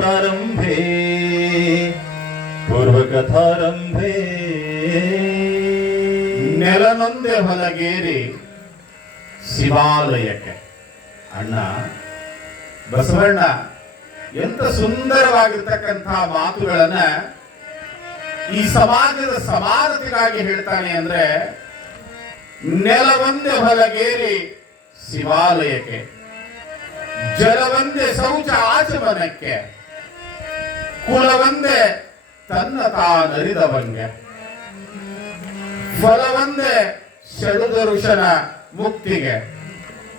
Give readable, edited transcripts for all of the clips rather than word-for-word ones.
ಕಥಾರಂಭೆ ಪೂರ್ವಕಥಾರಂಭೆ. ನೆಲನೊಂದೆ ಹೊಲಗೇರಿ ಶಿವಾಲಯಕ್ಕೆ. ಅಣ್ಣ ಬಸವಣ್ಣ ಎಂತ ಸುಂದರವಾಗಿರ್ತಕ್ಕಂಥ ಮಾತುಗಳನ್ನ ಈ ಸಮಾಜದ ಸಮಾನತೆಗಾಗಿ ಹೇಳ್ತಾನೆ ಅಂದ್ರೆ, ನೆಲವೊಂದೆ ಹೊಲಗೇರಿ ಶಿವಾಲಯಕ್ಕೆ, ಜಲವೊಂದೆ ಶೌಚ ಆಚಮನಕ್ಕೆ, ಕುಲವೊಂದೆ ತನ್ನ ತಾನರಿದವಂಗೆ, ಫಲವೊಂದೆ ಷಡುದರುಷನ ಮುಕ್ತಿಗೆ,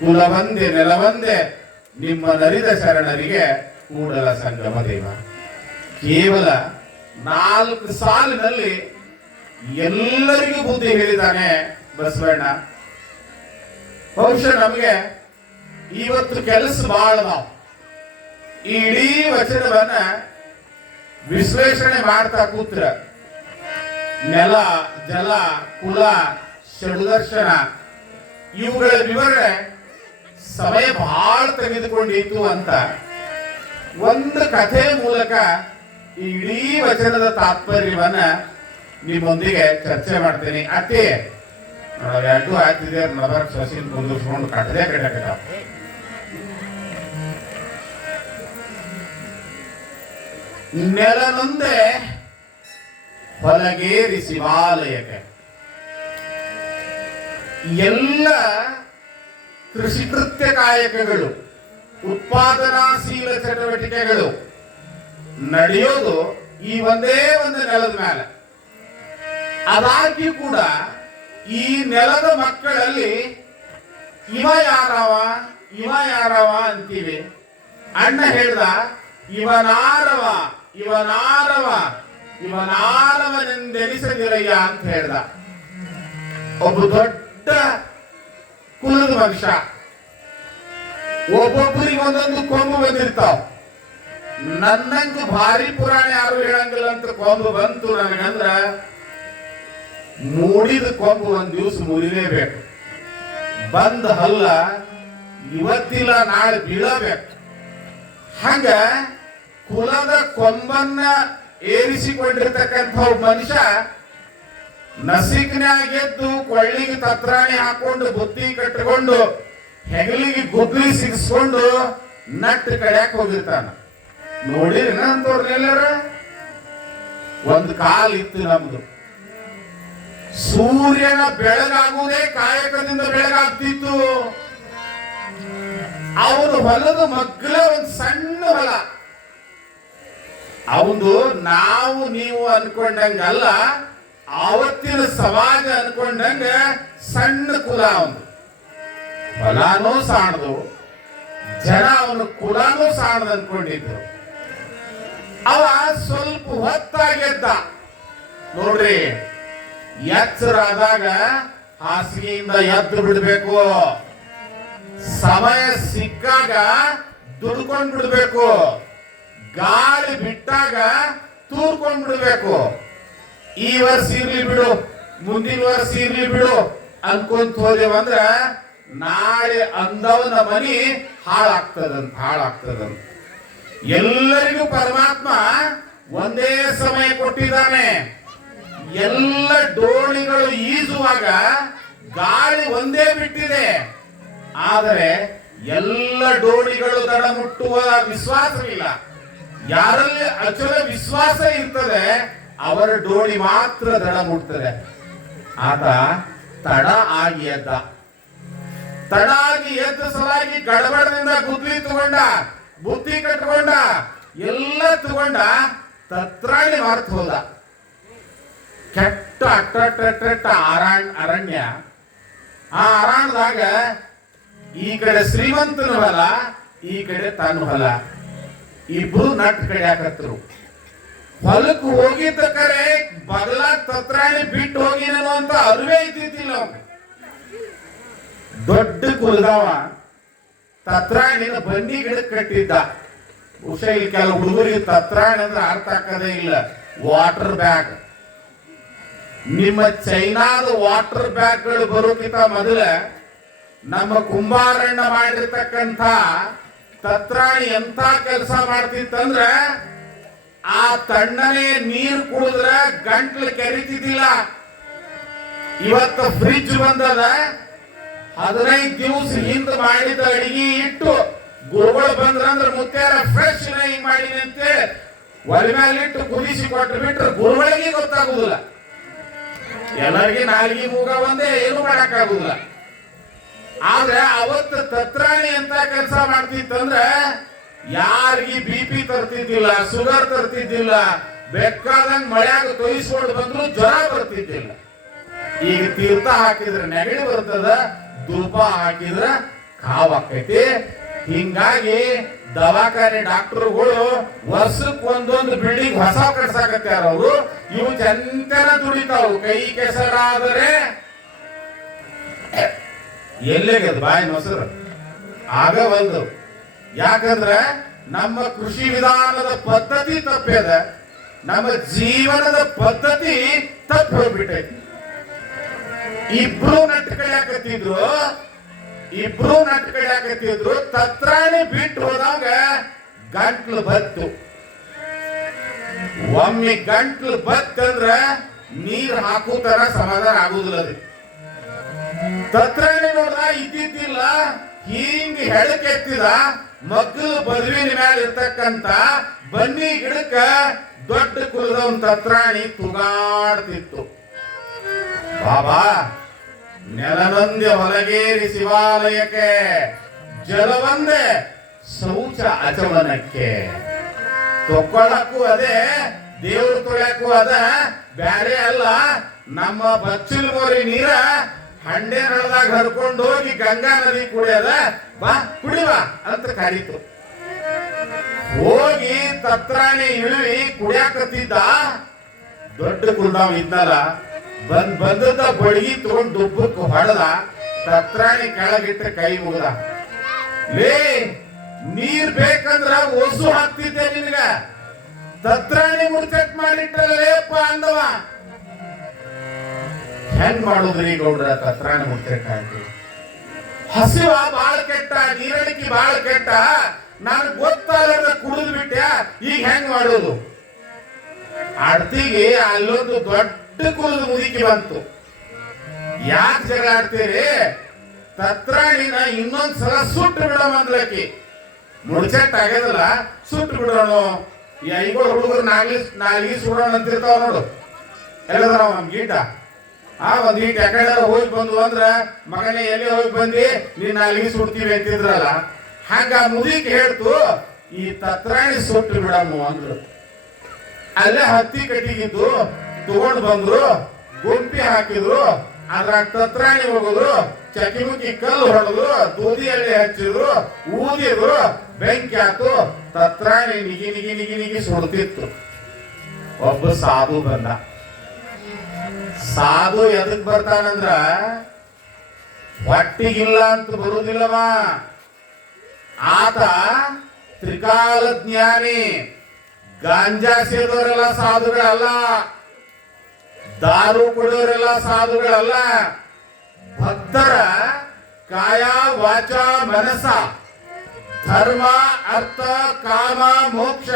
ಕುಲವೊಂದೆ ನೆಲವೊಂದೆ ನಿಮ್ಮ ನರಿದ ಶರಣರಿಗೆ ಕೂಡಲ ಸಂಗಮ ದೇವ. ಕೇವಲ 4 ಸಾಲಿನಲ್ಲಿ ಎಲ್ಲರಿಗೂ ಬುದ್ಧಿ ಹೇಳಿದ್ದಾನೆ ಬಸವಣ್ಣ. ಬಹುಶಃ ನಮಗೆ ಇವತ್ತು ಕೆಲಸ ಬಹಳ ನಾವು ಈ ಇಡೀ ವಚನವನ್ನ ವಿಶ್ಲೇಷಣೆ ಮಾಡ್ತಾ ಕೂತ್ರ ನೆಲ ಜಲ ಕುಲ ಷಡುದರ್ಶನ ಇವುಗಳ ವಿವರಣೆ ಸಮಯ ಬಹಳ ತೆಗೆದುಕೊಂಡಿತ್ತು ಅಂತ ಒಂದು ಕಥೆ ಮೂಲಕ ಈ ಇಡೀ ವಚನದ ತಾತ್ಪರ್ಯವನ್ನ ನಿಮ್ಮೊಂದಿಗೆ ಚರ್ಚೆ ಮಾಡ್ತೀನಿ. ಅತ್ತೆ ಎರಡು ಆಗ್ತಿದೆ ನಬರ್ ಸಸಿನ್ ಕುಂದಿಸ್ಕೊಂಡು ಕಟ್ಟದೆ ಕಟ್ಟಕತ್ತ. ನೆಲನೊಂದೆ ಹೊಲಗೇರಿ ಶಿವಾಲಯಕ್ಕೆ. ಎಲ್ಲ ಕೃಷಿ ಕೃತ್ಯ ಕಾಯಕಗಳು ಉತ್ಪಾದನಾಶೀಲ ಚಟುವಟಿಕೆಗಳು ನಡೆಯೋದು ಈ ಒಂದೇ ಒಂದು ನೆಲದ ಮೇಲೆ. ಅದಾಗ್ಯೂ ಕೂಡ ಈ ನೆಲದ ಮಕ್ಕಳಲ್ಲಿ ಇವ ಯಾರವ ಅಂತೀವಿ. ಅಣ್ಣ ಹೇಳ್ದ ಇವನಾರವನೆಂದೆನಿಸದಿರಯ್ಯ ಅಂತ ಹೇಳ್ದ. ಒಬ್ಬ ದೊಡ್ಡ ಕುಲದ ಮನುಷ್ಯ, ಒಬ್ಬೊಬ್ಬರಿಗೆ ಒಂದೊಂದು ಕೊಂಬು ಬಂದಿರ್ತಾವ. ನನ್ನಂಗ ಭಾರಿ ಪುರಾಣ ಯಾರು ಹೇಳಂಗಿಲ್ಲ ಅಂತ ಕೊಂಬು ಬಂತು ನನಗಂದ್ರ ಮೂಡಿದ ಕೊಂಬು ಒಂದ್ ದಿವಸ ಮುರಿಲೇಬೇಕು. ಬಂದ ಹಲ್ಲ ಇವತ್ತಿಲ್ಲ ನಾಳೆ ಬೀಳಬೇಕು. ಹಂಗ ಕುಲದ ಕೊಂಬನ್ನ ಏರಿಸಿಕೊಂಡಿರ್ತಕ್ಕಂಥ ಮನುಷ್ಯ ನಸಿಕ್ನ್ಯಾಗ ಎದ್ದು ಕೊಳ್ಳಿಗೆ ತತ್ರಾಣಿ ಹಾಕೊಂಡು ಬುತ್ತಿ ಕಟ್ಟಿಕೊಂಡು ಹೆಗಲಿಗೆ ಗುದ್ಲಿ ಸಿಗಿಸ್ಕೊಂಡು ನಟ್ ಕಡ್ಯಾಕ್ ಹೋಗಿರ್ತಾನ. ನೋಡಿರಿ ಅಂತವ್ರನ್ನೆಲ್ಲರ ಒಂದು ಕಾಲ ಇತ್ತು ನಮ್ದು. ಸೂರ್ಯನ ಬೆಳಗಾಗುವುದೇ ಕಾಯಕದಿಂದ ಬೆಳಗಾಗ್ತಿತ್ತು. ಅವನು ಹೊಲದ ಮಗ್ಲ ಒಂದು ಸಣ್ಣ ಹೊಲ. ಅವನು ನಾವು ನೀವು ಅನ್ಕೊಂಡಂಗಲ್ಲ, ಆವತ್ತಿನ ಸಮಾಜ ಅನ್ಕೊಂಡಂಗ ಸಣ್ಣ ಕುಲ. ಅವನು ಹೊಲಾನೂ ಸಾಣದು, ಜನ ಅವನು ಕುಲಾನೂ ಸಾಣದು ಅನ್ಕೊಂಡಿದ್ರು. ಅವ ಸ್ವಲ್ಪ ಹೊತ್ತಾಗೆದ್ದ ನೋಡ್ರಿ. ಎಚ್ಚರಾದಾಗ ಹಾಸಿಗೆಯಿಂದ ಎದ್ದು ಬಿಡ್ಬೇಕು, ಸಮಯ ಸಿಕ್ಕಾಗ ದುಡ್ಕೊಂಡ್ ಬಿಡ್ಬೇಕು, ಗಾಳಿ ಬಿಟ್ಟಾಗ ತೂರ್ಕೊಂಡ್ ಬಿಡ್ಬೇಕು. ಈ ವರ್ಷ ಇರ್ಲಿ ಬಿಡು, ಮುಂದಿನ ವರ್ಷ ಇರ್ಲಿ ಬಿಡು ಅನ್ಕೊಂತ ಹೋದೇವಂದ್ರ ನಾಳೆ ಅಂದವನ ಮನಿ ಹಾಳಾಗ್ತದಂತ. ಎಲ್ಲರಿಗೂ ಪರಮಾತ್ಮ ಒಂದೇ ಸಮಯ ಕೊಟ್ಟಿದ್ದಾನೆ. ಎಲ್ಲ ಡೋಣಿಗಳು ಈಜುವಾಗ ಗಾಳಿ ಒಂದೇ ಬಿಟ್ಟಿದೆ. ಆದರೆ ಎಲ್ಲ ಡೋಣಿಗಳು ದಡ ಮುಟ್ಟುವ ವಿಶ್ವಾಸವಿಲ್ಲ. ಯಾರಲ್ಲಿ ಅಚಲ ವಿಶ್ವಾಸ ಇರ್ತದೆ ಅವರ ಡೋಣಿ ಮಾತ್ರ ದಡ ಮುಟ್ತದೆ. ಆತ ತಡ ಆಗಿ ಎದ್ದ. ತಡ ಆಗಿ ಎದ್ದ ಸಲಾಗಿ ಗಡಬಡದಿಂದ ಗುದ್ಲಿ ತಗೊಂಡ, ಬುದ್ಧಿ ಕಟ್ಕೊಂಡ, ಎಲ್ಲ ತಗೊಂಡ ತತ್ರಾಣಿ ಮಾರ್ತ ಹೋದ. ಕೆಟ್ಟ ಅಟ್ಟ ಅರಣ್ಯ. ಆ ಅರಣ್ಯದಾಗ ಈ ಕಡೆ ಶ್ರೀಮಂತನ ಹೊಲ, ಈ ಕಡೆ ತನ್ನ ಹೊಲ. ಇಬ್ರು ನಟ್ ಕಡಿಯಾಕತ್ರು. ಹೊಲಕ್ಕೆ ಹೋಗಿದ್ದ ಕರೆ ಬಗಲ ತತ್ರಾಣಿ ಬಿಟ್ಟು ಹೋಗಿನೋ ಅಂತ ಅರಿವೇ ಇದ್ದಿದ್ದಿಲ್ಲ. ಅವ್ನು ದೊಡ್ಡ ಕುಲದವ ತತ್ರಾಣಿನ ಬನ್ನಿ ಗಿಡಕ್ಕೆ ಕಟ್ಟಿದ್ದ. ಬಹುಶಃ ಇಲ್ಲಿ ಕೆಲವು ಹುಡುಗರಿಗೆ ತತ್ರಾಣಿ ಅಂದ್ರೆ ಅರ್ಥ ಆಗೋದೇ ಇಲ್ಲ. Water bag. ನಿಮ್ಮ ಚೈನಾದ ವಾಟರ್ ಬ್ಯಾಗ್ಗಳು ಬರೋಕ್ಕಿಂತ ಮೊದಲ ನಮ್ಮ ಕುಂಬಾರಣ್ಣ ಮಾಡಿರ್ತಕ್ಕಂಥ ತತ್ರಾಣಿ ಎಂತ ಕೆಲಸ ಮಾಡ್ತಿತ್ತಂದ್ರ ಆ ತಣ್ಣನೆ ನೀರು ಕುಡಿದ್ರ ಗಂಟ್ಲು ಕೆರಿತಿದ್ದಿಲ್ಲ. ಇವತ್ತು ಫ್ರಿಡ್ಜ್ ಬಂದದ, 15 ದಿವಸ ಹಿಂದ್ ಮಾಡಿದ ಅಡಿಗೆ ಇಟ್ಟು ಗುರುಗಳು ಬಂದ್ರಂದ್ರ ಮುತ್ಯಾರ ಫ್ರೆಶ್ ಹಿಂಗ್ ಮಾಡಿನಿ ಅಂತೇಳಿ ಒಲೆ ಮೇಲೆ ಇಟ್ಟು ಕುದಿಸಿ ಕೊಟ್ಟು ಬಿಟ್ರೆ ಗುರುಗಳಿಗೆ ಗೊತ್ತಾಗುದಿಲ್ಲ. ಎಲ್ಲರಿಗೆ ನಾಲ್ಗಿ ಮೂಗ ಒಂದೇ, ಏನು ಮಾಡಕ್ಕಾಗುದಿಲ್ಲ. ಆದ್ರೆ ಅವತ್ತು ತತ್ರಾಣಿ ಅಂತ ಕೆಲಸ ಮಾಡ್ತಿತ್ತಂದ್ರ ಯಾರಿಗೆ BP ತರ್ತಿದ್ದಿಲ್ಲ, ಶುಗರ್ ತರ್ತಿದ್ದಿಲ್ಲ, ಬೇಕಾದಂಗ ಮಳ್ಯಾಗ ತೊಯಿಸ್ಕೊಂಡು ಬಂದ್ರು ಜ್ವರ ಬರ್ತಿದ್ದಿಲ್ಲ. ಈಗ ತೀರ್ಥ ಹಾಕಿದ್ರೆ ನೆಗಡಿ ಬರ್ತದ, ಧೂಪ ಹಾಕಿದ್ರ ಕಾವಾಕೈತಿ. ಹಿಂಗಾಗಿ ದವಾಖಾನೆ ಡಾಕ್ಟರ್ಗಳು ವರ್ಷಕ್ಕೆ ಒಂದೊಂದು ಬಿಲ್ಡಿಂಗ್ ಹೊಸ ಕಟ್ಸಾಕತ್ಯಾರ. ಅವರು ಇವು ಚಂತನ ದುಡಿತಾವು. ಕೈ ಕೆಸರಾದರೆ ಎಲ್ಲೇಗದು ಬಾಯಿ ಮೊಸರು ಆಗವಲ್ದು. ಯಾಕಂದ್ರ ನಮ್ಮ ಕೃಷಿ ವಿಧಾನದ ಪದ್ಧತಿ ತಪ್ಪೇದ, ನಮ್ಮ ಜೀವನದ ಪದ್ಧತಿ ತಪ್ಪು ಹೋಗ್ಬಿಟ್ಟೈತಿ. ಇಬ್ರು ನಟ್ ಕಡಿಯಾಕತ್ತಿದ್ರು. ತತ್ರಾಣಿ ಬಿಟ್ಟು ಹೋದಾಗ ಗಂಟ್ಲು ಬತ್ತು. ಒಮ್ಮೆ ಗಂಟ್ಲು ಬತ್ತಂದ್ರ ನೀರ್ ಹಾಕುತ್ತಾರ ಸಮಾಧಾನ ಆಗುದಿಲ್ಲ. ಅದು ತತ್ರಾಣಿ ನೋಡ್ದ ಇದ್ದಿದ್ದಿಲ್ಲ, ಹಿಂಗ್ ಹೆಳಕೆತ್ತಿದ ಮಗ್ಗಲು ಬದುವಿನ ಮೇಲೆ ಇರ್ತಕ್ಕಂತ ಬನ್ನಿ ಗಿಡಕ್ಕ ದೊಡ್ಡ ಕುಲದವನ್ ತತ್ರಾಣಿ ತುಗಾಡ್ತಿತ್ತು. ಬಾಬಾ ನೆಲನೊಂದೆ ಹೊಲಗೇರಿ ಶಿವಾಲಯಕ್ಕೆ, ಜಲವಂದೆ ಶೌಚ ಆಚಮನಕ್ಕೆ. ತೊಕ್ಕೊಳ್ಳಕ್ಕೂ ಅದೇ, ದೇವ್ರು ತೊಳ್ಯಾಕೂ ಅದ, ಬ್ಯಾರೆ ಅಲ್ಲ. ನಮ್ಮ ಬಚ್ಚಲ್ ಬೋರಿ ನೀರ ಹಂಡೆ ನಳದಾಗ ಹರ್ಕೊಂಡು ಹೋಗಿ ಗಂಗಾ ನದಿ ಕುಡಿಯದ, ಬಾ ಕುಡಿವ ಅಂತ ಕರೀತು. ಹೋಗಿ ತತ್ರಾಣಿ ಇಳಿವಿ ಕುಡಿಯಾಕತ್ತಿದ್ದ. ದೊಡ್ಡ ಕುಲ್ದಾವ್ ಇದ್ನಲ್ಲ, ಬಂದದ ಬಡಗಿ ತಗೊಂಡ್ ದುಬ್ಬಕ್ಕೆ ಹೊಡೆದ. ತತ್ರಾಣಿ ಕೆಳಗಿಟ್ಟ ಕೈ ಮುಗ್ದ. ಲೇ, ನೀರ್ ಬೇಕಂದ್ರ ಒಸು ಹಾಕ್ತಿದ್ದೆ ನಿನ್ಗ, ತತ್ರಾಣಿ ಮುಡ್ಚಟ್ ಮಾಡಿಟ್ಟಲೇಪ್ಪ ಅಂದವ. ಹೆಂಗ್ ಮಾಡುದ್ರಿ ಗೌಡ್ರ ತತ್ರಾಣಿ ಮುಡ್ಚಟ್ ಹಾಕಿ? ಹಸಿವ ಬಾಳ ಕೆಟ್ಟ, ನೀರಡಿಕೆ ಬಾಳ ಕೆಟ್ಟ, ನಾನು ಗೊತ್ತಾಗದ ಕುಡಿದು ಬಿಟ್ಟೆ, ಈಗ ಹೆಂಗ್ ಮಾಡೋದು? ಆಡ್ತಿಗೆ ಅಲ್ಲೊಂದು ದೊಡ್ಡ ಕುಲದ ಮುದುಕಿ ಬಂತು. ಯಾಕೆ ಜಗಳ ಆಡ್ತೀರಿ? ತತ್ರಾಣಿನ ಇನ್ನೊಂದ್ಸಲ ಸುಟ್ಟು ಬಿಡೋಮಂದ್ಲಕ್ಕಿ. ಮುಡ್ಚಟ್ ಆಗ್ಯದಲ್ಲ, ಸುಟ್ಟು ಬಿಡೋಣ. ಈ ಐಗಳು ಹುಡುಗರು ನಾಲ್ಗಿ ಸುಡೋಣ ಅಂತಿರ್ತಾವ ನೋಡು. ಎಲ್ಲದ್ರ ನಮ್ ಗೀಟ ಒಂದ್ ಗೀಟ ಯಾಕಡೆ ಹೋಗಿ ಬಂದು ಅಂದ್ರ, ಮಗನೇ ಎಲ್ಲಿ ಹೋಗಿ ಬಂದಿ, ನೀನ್ ನಾಲ್ಗಿ ಸುಡ್ತೀವಿ ಅಂತಿದ್ರಲ್ಲ. ಹಂಗ ಮುದುಕಿ ಹೇಳ್ತು, ಈ ತತ್ರಾಣಿ ಸುಟ್ಟು ಬಿಡಮ್ಮ ಅಂದ್ರು. ಅಲ್ಲೇ ಹತ್ತಿ ಕಟ್ಟಿಗಿದ್ದು ತಗೊಂಡ್ ಬಂದ್ರು, ಗುಂಪಿ ಹಾಕಿದ್ರು, ಅದ್ರಾಗ ತತ್ರಾಣಿ ಹೋಗುದ್ರು, ಚಕಿಮುಕಿ ಕಲ್ಲು ಹೊಡೆದ್ರು, ದೂದಿ ಎಣ್ಣೆ ಹಚ್ಚಿದ್ರು, ಊದಿದ್ರು, ಬೆಂಕಿ ಆತು. ತತ್ರಾಣಿ ನಿಗಿ ನಿಗಿ ನಿಗಿ ನಿಗಿ ಸುಡ್ತಿತ್ತು. ಒಬ್ಬ ಸಾಧು ಬಂದ. ಸಾಧು ಎದಕ್ ಬರ್ತಾನಂದ್ರ ಹೊಟ್ಟಿಗಿಲ್ಲ ಅಂತ ಬರುದಿಲ್ಲವ. ಆತ ತ್ರಿಕಾಲ ಜ್ಞಾನಿ. ಗಾಂಜಾ ಸೇದೋರೆಲ್ಲ ಸಾಧುಗಳಲ್ಲ, ದಾರು ಕುಡಿಯೋರೆಲ್ಲ ಸಾಧುಗಳಲ್ಲ. ಭಕ್ತರ ಕಾಯ ವಾಚ ಮನಸ, ಧರ್ಮ ಅರ್ಥ ಕಾಮ ಮೋಕ್ಷ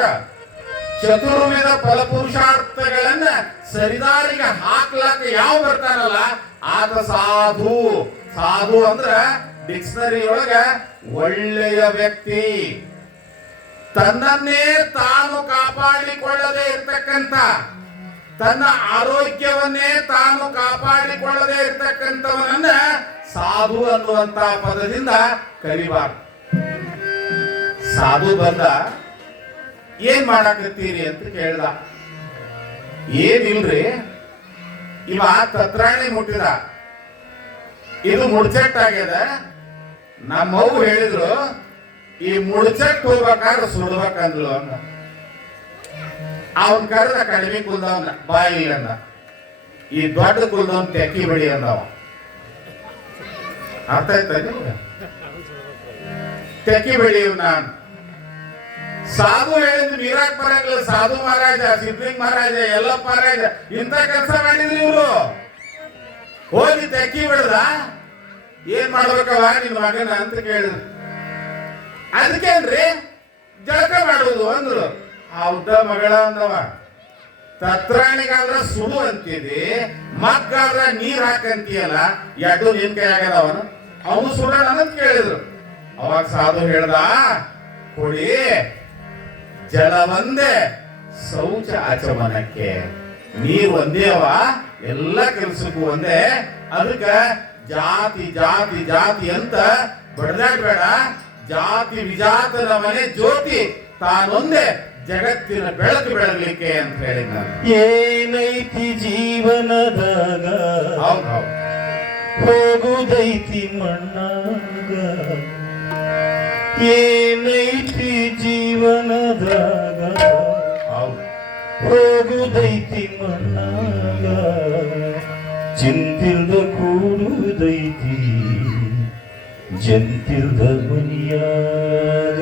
ಚತುರ್ವಿಧ ಫಲಪುರುಷಾರ್ಥಗಳನ್ನ ಸರಿದಾರಿಗೆ ಹಾಕ್ಲಾಕ ಯಾವ ಬರ್ತಾನಲ್ಲ ಆತ ಸಾಧು. ಸಾಧು ಅಂದ್ರ ಡಿಕ್ಷನರಿ ಒಳಗ ಒಳ್ಳೆಯ ವ್ಯಕ್ತಿ. ತನ್ನನ್ನೇ ತಾನು ಕಾಪಾಡಿಕೊಳ್ಳದೆ ಇರ್ತಕ್ಕಂಥ, ತನ್ನ ಆರೋಗ್ಯವನ್ನೇ ತಾನು ಕಾಪಾಡಿಕೊಳ್ಳದೆ ಇರ್ತಕ್ಕಂಥವನನ್ನ ಸಾಧು ಅನ್ನುವಂತ ಪದದಿಂದ ಕರಿಬಾರ್ದು. ಸಾಧು ಬಂದ, ಏನ್ ಮಾಡಾಕತ್ತೀರಿ ಅಂತ ಕೇಳ್ದ. ಏನಿಲ್ರಿ, ಇವ ತತ್ರಾಣಿ ಮುಟ್ಟಿದ, ಇದು ಮುಡ್ಚಟ್ ಆಗ್ಯದ. ನಮ್ಮವ್ವ ಹೇಳಿದ್ರು, ಈ ಮುಡ್ಚಟ್ ಹೋಗ್ಬೇಕಾದ್ರೆ ಸುಡ್ಬೇಕಂದ್ಲು ಅಂದ. ಅವನ್ ಕರೆದ ಕಡಿಮೆ ಕುಲ್ದವನ್ನ ಬಾಯಿ ಅಂದ. ಈ ದೊಡ್ಡ ಕುಲ್ದವನ್ ತೆಕ್ಕಿ ಬಿಡಿ ಅಂದವ. ಅರ್ಥ ಆಯ್ತ ನಿಮ್ಗೆ? ತೆಕ್ಕಿ ಬಿಡಿ ನಾನು. ಸಾಧು ಹೇಳಿದ್ ಮೀರಾಕ್ ಬರಂಗಿಲ್ಲ. ಸಾಧು ಮಹಾರಾಜ, ಸಿದ್ಲಿಂಗ್ ಮಹಾರಾಜ, ಯಲ್ಲಪ್ಪ ಮಹಾರಾಜ ಇಂಥ ಕೆಲಸ ಮಾಡಿದ್ರಿ ಇವ್ರು. ಹೋಗಿ ತೆಕ್ಕಿ ಬಿಡದ. ಏನ್ ಮಾಡ್ಬೇಕವ ನಿನ್ ಮಗನ ಅಂತ ಕೇಳಿದ್ರು. ಅದಕ್ಕೇನ್ರಿ ಜಳಕ ಮಾಡುದು ಅಂದ್ರು. ಹೌದ ಮಗಳ ಅಂದವ, ತತ್ರಾಣಿಗಾದ್ರ ಸುಡು ಅಂತಿದಿ, ಮಗ್ಗಾದ್ರ ನೀರ್ ಹಾಕಂತೀಯಲ್ಲ, ಎರಡು ನಿನ್ ಕೈ ಆಗ್ಯದವನು ಅವನು ಸುಡೋಣ ಅಂತ ಕೇಳಿದ್ರು. ಅವಾಗ ಸಾಧು ಹೇಳ್ದ, ಕೊಡಿ ಜಲ ಒಂದೇ ಶೌಚ ಆಚಮನಕ್ಕೆ, ನೀರು ಒಂದೇ ಅವ ಎಲ್ಲ ಕೆಲ್ಸಕ್ಕೂ ಒಂದೇ. ಅದಕ್ಕ ಜಾತಿ ಜಾತಿ ಜಾತಿ ಅಂತ ಬಡದಾಡ್ಬೇಡ, ಜಾತಿ ವಿಜಾತದ ಮನೆ ಜ್ಯೋತಿ ತಾನೊಂದೇ ಜಗತ್ತಿನ ಬೆಳಕು ಬೆಳಗಲಿಕ್ಕೆ ಅಂತ ಹೇಳಿದ. ಏನೈತಿ ಜೀವನದಾಗ ಹೌದು ಹೋಗುದೈತಿ ಮಣ್ಣಾಗ, ಏನೈತಿ ಜೀವನದಾಗ ಹೌದು ಹೋಗುದೈತಿ ಮಣ್ಣಾಗ, ಚಿಂತಿಲ್ದ ಕೂಡುದೈತಿ ಜಂತಿಲ್ದ ಮನಿಯಾಗ.